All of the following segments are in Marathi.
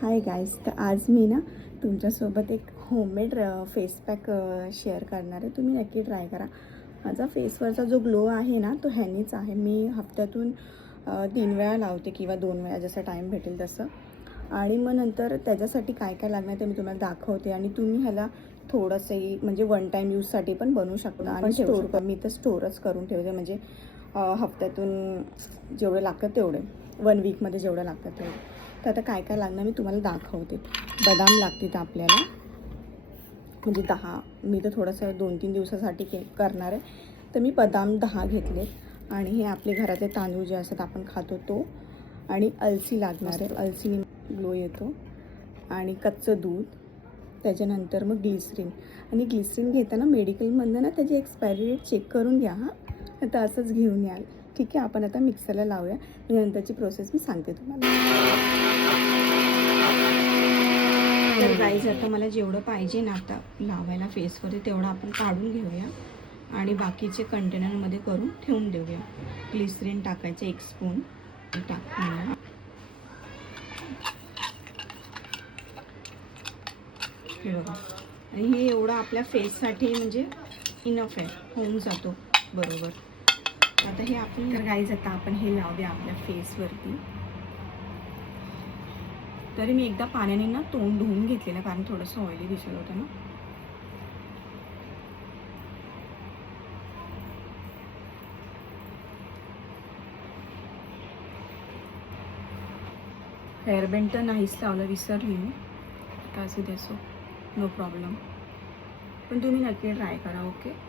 हाय गाईज, तर आज मी ना तुमच्यासोबत एक होममेड फेस पॅक शेअर करणार आहे. तुम्ही नक्की ट्राय करा. माझा फेसवरचा जो ग्लो आहे ना तो ह्यानीच आहे. मी हफ्त्यातून 3 वेळा लावते किंवा 2 वेळा, जसं टाईम भेटेल तसं. आणि मग नंतर त्याच्यासाठी काय काय लागणार ते मी तुम्हाला दाखवते. आणि तुम्ही ह्याला थोडंसंही म्हणजे वन टाईम यूजसाठी पण बनवू शकता आणि स्टोर मी तर स्टोरच करून ठेवते. म्हणजे हफ्त्यातून जेवढे लागतात तेवढे, 1 वीकमध्ये जेवढं लागतात तेवढे. तर आता काय काय लागणार मी तुम्हाला दाखवते. बदाम लागतील आपल्याला, म्हणजे 10. मी तर थोडंसं 2-3 दिवसासाठी करणार आहे, तर मी बदाम 10 घेतले. आणि हे आपले घरातले तांदूळ जे असतात आपण खातो तो. आणि अलसी लागणार आहे, अलसीने ग्लो येतो. आणि कच्चं दूध, त्याच्यानंतर मग ग्लिसरीन. आणि ग्लिसरीन घेताना मेडिकलमधनं ना त्याची एक्सपायरी डेट चेक करून घ्या हां, आता असंच घेऊन याल. ठीक आहे, आपण आता मिक्सरला लावूया. नंतरची प्रोसेस मी सांगते तुम्हाला. तर गाईज, आता मला जेवढं पाहिजे ना आता लावायला फेसवरती तेवढं आपण काढून घेऊया आणि बाकीचे कंटेनरमध्ये करून ठेवून देऊया. ग्लिसरीन टाकायचं 1 स्पून टाकूया. हे बघा, आणि हे एवढं आपल्या फेससाठी म्हणजे इनफ आहे, होऊन जातो बरोबर. आता हे आपण गाईज, आता आपण हे लावूया आपल्या फेसवरती. तरी मी एकदा पाण्याने ना तोंड धुवून घेतलेलं, कारण थोडंसं ऑइली दिसत होतं ना. हेअरबँड तर नाहीच लावलं, विसरली मी. आता असू द्यासो, नो प्रॉब्लेम. पण तुम्ही नक्की ट्राय करा. ओके,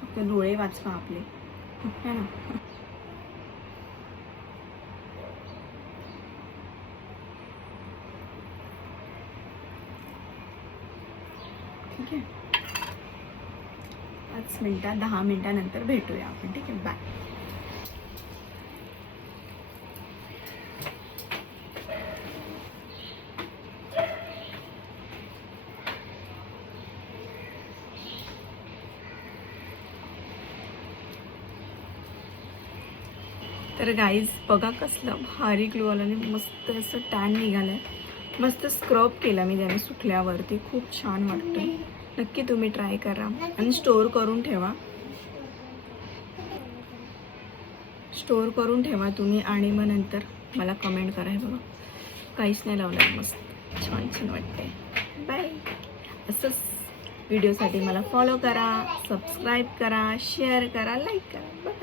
फक्त डोळे वाचवा आपले, है ना. ठीक आहे, 5 मिनटात 10 मिनटानंतर भेटूया आपण. ठीक आहे, बाय. तर गाईज बघा, कसलं भारी ग्लो आलं आणि मस्त असं टॅन निघालं आहे. मस्त स्क्रब केला मी त्याने सुकल्यावरती, खूप छान वाटतं. नक्की तुम्ही ट्राय करा आणि स्टोर करून ठेवा. तुम्ही. आणि मग नंतर मला कमेंट करा. हे बघा, काहीच नाही लावलं, मस्त छान छान वाटते. बाय. असंच व्हिडिओसाठी मला फॉलो करा, सबस्क्राईब करा, शेअर करा, लाईक करा.